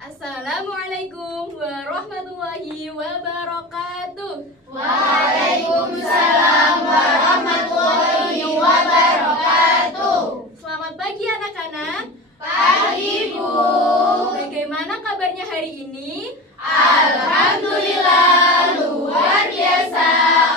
Assalamualaikum warahmatullahi wabarakatuh. Waalaikumsalam warahmatullahi wabarakatuh. Selamat pagi anak-anak. Pagi, Bu. Bagaimana kabarnya hari ini? Alhamdulillah, luar biasa.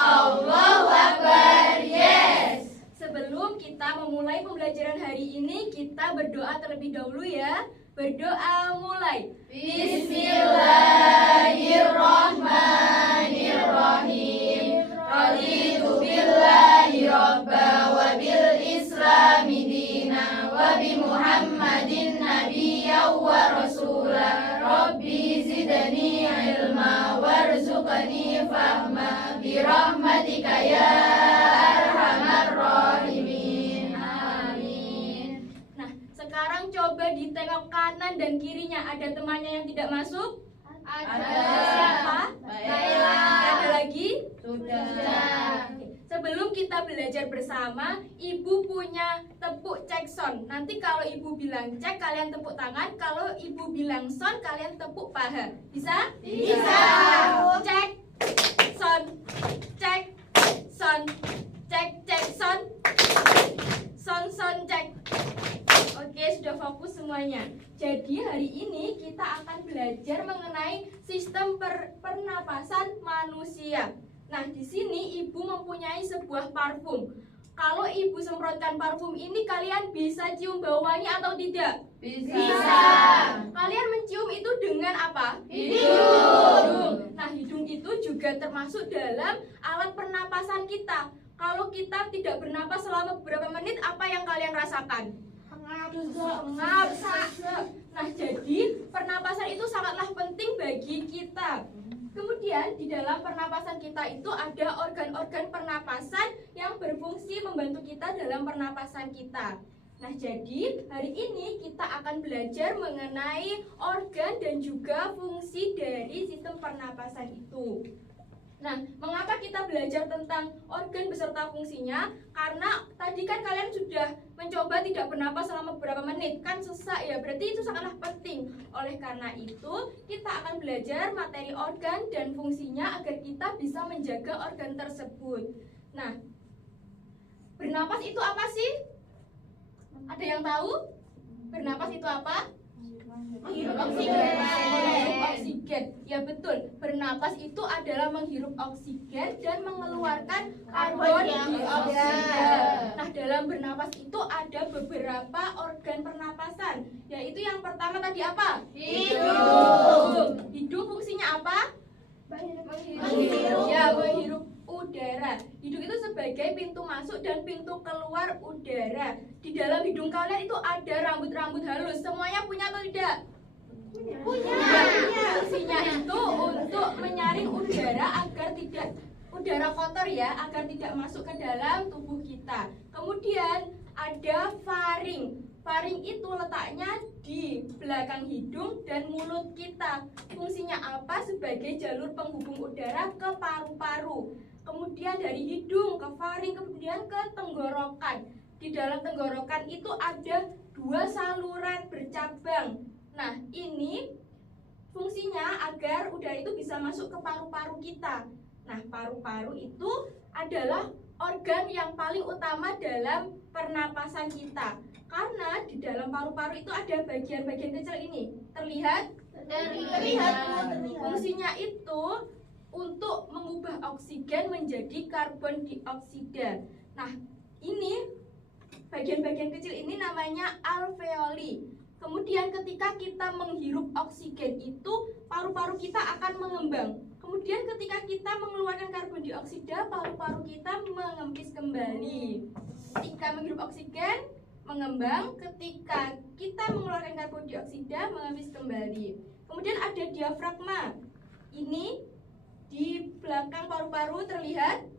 Allahu Akbar. Yes. Sebelum kita memulai pembelajaran hari ini, kita berdoa terlebih dahulu ya. Berdoa mulai. Bismillahirrahmanirrahim. Raditu billahi rabba wa bil islami dina wa bi Muhammadin nabiyya wa rasula. Rabbi zidni ilma warzuqni fahma bi rahmatika ya arhamar rahimin. Amin. Nah, sekarang coba ditengok kanan dan kirinya. Ada temannya yang tidak masuk? Ada. Siapa? Baiklah. Ada lagi? Sudah. Sebelum kita belajar bersama, Ibu punya tepuk cek son. Nanti kalau Ibu bilang cek, kalian tepuk tangan. Kalau Ibu bilang son, kalian tepuk paha. Bisa? Bisa. Cek son, cek son, cek son, son cek. Oke, sudah fokus semuanya. Jadi hari ini kita akan belajar mengenai sistem pernapasan manusia. Nah, di sini Ibu mempunyai sebuah parfum. Kalau Ibu semprotkan parfum ini, kalian bisa cium bau wangi atau tidak? Bisa. Kalian mencium itu dengan apa? Hidung. Nah, hidung itu juga termasuk dalam alat pernapasan kita. Kalau kita tidak bernapas selama beberapa menit, apa yang kalian rasakan? Ngap. Nah, jadi pernapasan itu sangatlah penting bagi kita. Kemudian di dalam pernapasan kita itu ada organ-organ pernapasan yang berfungsi membantu kita dalam pernapasan kita. Nah, jadi hari ini kita akan belajar mengenai organ dan juga fungsi dari sistem pernapasan itu. Nah, mengapa kita belajar tentang organ beserta fungsinya? Karena tadi kan kalian sudah mencoba tidak bernapas selama beberapa menit, kan sesak ya, berarti itu sangatlah penting. Oleh karena itu, kita akan belajar materi organ dan fungsinya agar kita bisa menjaga organ tersebut. Nah, bernapas itu apa sih? Ada yang tahu? Bernapas itu apa? Menghirup Menghirup oksigen. Ya betul. Bernapas itu adalah menghirup oksigen dan mengeluarkan karbon dioksida. Nah, dalam bernapas itu ada beberapa organ pernapasan. Yaitu yang pertama tadi apa? Hidung. Hidung fungsinya apa? Menghirup. Ya, menghirup udara. Hidung itu sebagai pintu masuk dan pintu keluar udara. Di dalam hidung kalian itu ada rambut-rambut halus. Semuanya punya atau tidak? Punya. Fungsinya itu untuk menyaring udara agar tidak udara kotor ya, agar tidak masuk ke dalam tubuh kita. Kemudian ada faring. Faring itu letaknya di belakang hidung dan mulut kita. Fungsinya apa? Sebagai jalur penghubung udara ke paru-paru. Kemudian dari hidung ke faring, kemudian ke tenggorokan. Di dalam tenggorokan itu ada 2 saluran bercabang. Nah, ini fungsinya agar udara itu bisa masuk ke paru-paru kita. Nah, paru-paru itu adalah organ yang paling utama dalam pernapasan kita. Karena di dalam paru-paru itu ada bagian-bagian kecil ini. Terlihat? Terlihat. Fungsinya itu untuk mengubah oksigen menjadi karbon dioksida. Nah, ini bagian-bagian kecil ini namanya alveoli. Kemudian ketika kita menghirup oksigen itu, paru-paru kita akan mengembang. Kemudian ketika kita mengeluarkan karbon dioksida, paru-paru kita mengempis kembali. Ketika menghirup oksigen, mengembang. Ketika kita mengeluarkan karbon dioksida, mengempis kembali. Kemudian ada diafragma. Ini di belakang paru-paru terlihat?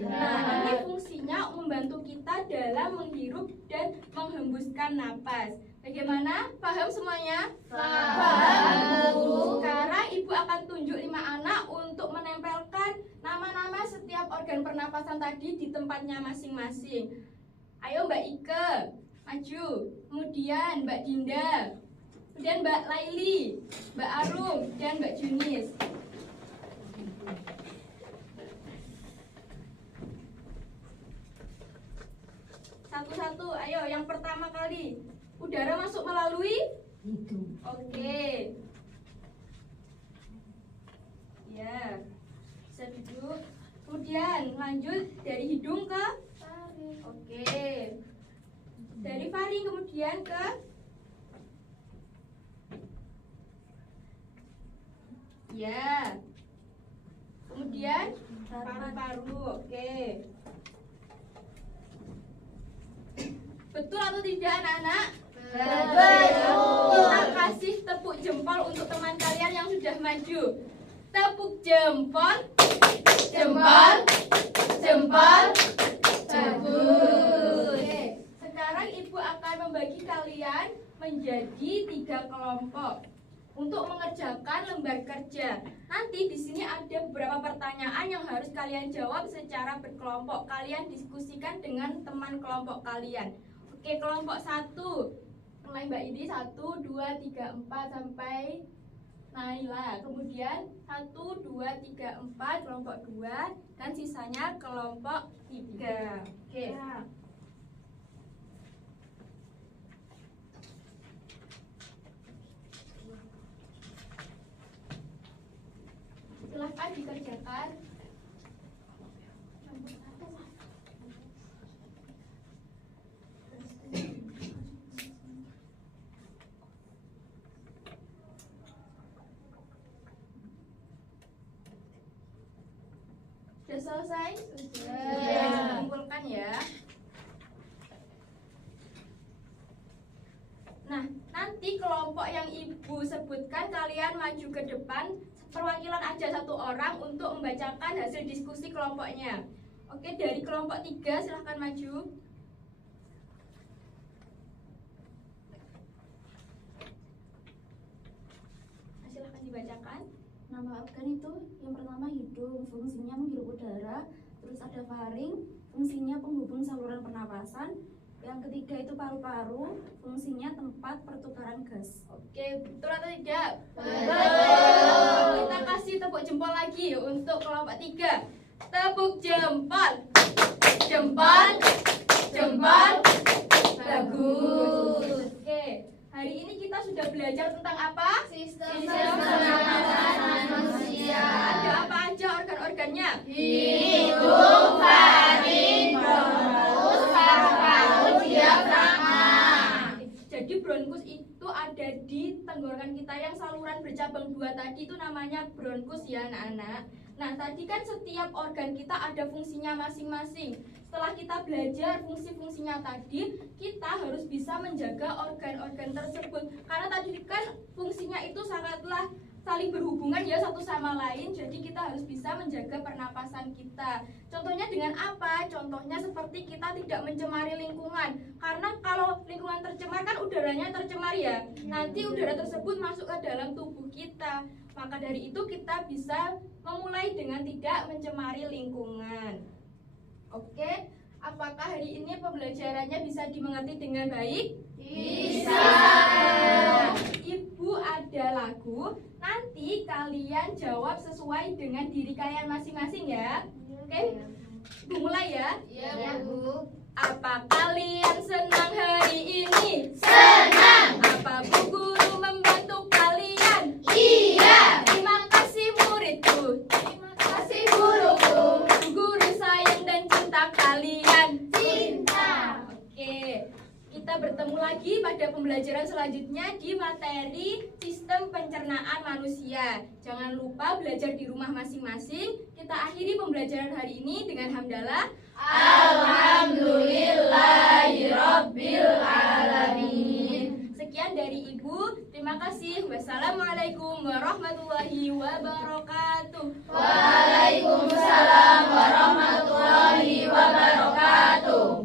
Nah, ini fungsinya membantu kita dalam menghirup dan menghembuskan napas. Bagaimana? Paham semuanya? Paham, Bu. Sekarang Ibu akan tunjuk 5 anak untuk menempelkan nama-nama setiap organ pernapasan tadi di tempatnya masing-masing. Ayo Mbak Ike, maju. Kemudian Mbak Dinda, kemudian Mbak Laili, Mbak Arum, dan Mbak Junis. Satu-satu, ayo yang pertama kali. Udara masuk melalui Hidung. Oke. Ya, bisa duduk. Kemudian lanjut dari hidung ke Oke. Dari faring kemudian ke Ya. Kemudian paru-paru. Oke. Betul atau tidak anak-anak? Betul. Kita kasih tepuk jempol untuk teman kalian yang sudah maju. Tepuk jempol. Jempol. Jempol. Bagus. Oke. Sekarang Ibu akan membagi kalian menjadi 3 kelompok untuk mengerjakan lembar kerja. Nanti di sini ada beberapa pertanyaan yang harus kalian jawab secara berkelompok. Kalian diskusikan dengan teman kelompok kalian. Oke, kelompok 1. Mulai Mbak Idi 1, 2, 3, 4 sampai Naila. Kemudian 1, 2, 3, 4 kelompok 2 dan sisanya kelompok 3. Oke. Silahkan dikerjakan. Sudah selesai? Sudah. Kumpulkan ya. Nah, nanti kelompok yang Ibu sebutkan kalian maju ke depan. Perwakilan aja 1 orang untuk membacakan hasil diskusi kelompoknya. Oke, dari kelompok 3 silahkan maju. Nah, silahkan dibacakan. Nama organ itu yang pertama hidung, fungsinya menghirup udara. Terus ada faring, fungsinya penghubung saluran pernapasan. Yang ketiga itu paru-paru, fungsinya tempat pertukaran gas. Oke, betul atau tidak? Betul. Kita kasih tepuk jempol lagi untuk kelompok 3. Tepuk jempol. Jempol. Jempol. Bagus. Oke, hari ini kita sudah belajar tentang apa? Sistem pernapasan manusia. Ada apa aja organ-organnya? Hidung, faring, bronkus, paru-paru, diafragma. Jadi bronkus itu ada di tenggorokan kita yang saluran bercabang 2 tadi itu namanya bronkus ya anak-anak. Nah tadi kan setiap organ kita ada fungsinya masing-masing. Setelah kita belajar fungsi-fungsinya tadi, kita harus bisa menjaga organ-organ tersebut. Karena tadi kan fungsinya itu sangatlah saling berhubungan ya satu sama lain. Jadi kita harus bisa menjaga pernapasan kita. Contohnya dengan apa? Contohnya seperti kita tidak mencemari lingkungan. Karena kalau lingkungan tercemar kan udaranya tercemar ya. Nanti udara tersebut masuk ke dalam tubuh kita. Maka dari itu kita bisa memulai dengan tidak mencemari lingkungan. Oke, apakah hari ini pembelajarannya bisa dimengerti dengan baik? Bisa. Ibu ada lagu, nanti kalian jawab sesuai dengan diri kalian masing-masing ya. Oke, Ibu mulai ya. Iya, Bu. Apa kalian senang hari ini? Senang. Apa Bu Guru membantu kalian? Iya. Terima kasih muridku. Terima kasih guruku. Bu Guru sayang dan cinta kalian. Cinta. Oke, kita bertemu lagi pada pembelajaran selanjutnya di materi sistem pencernaan manusia. Jangan lupa belajar di rumah masing-masing. Kita akhiri pembelajaran hari ini dengan hamdalah. Alhamdulillahirabbil alamin. Sekian dari Ibu. Terima kasih. Wassalamualaikum warahmatullahi wabarakatuh. Waalaikumsalam warahmatullahi wabarakatuh.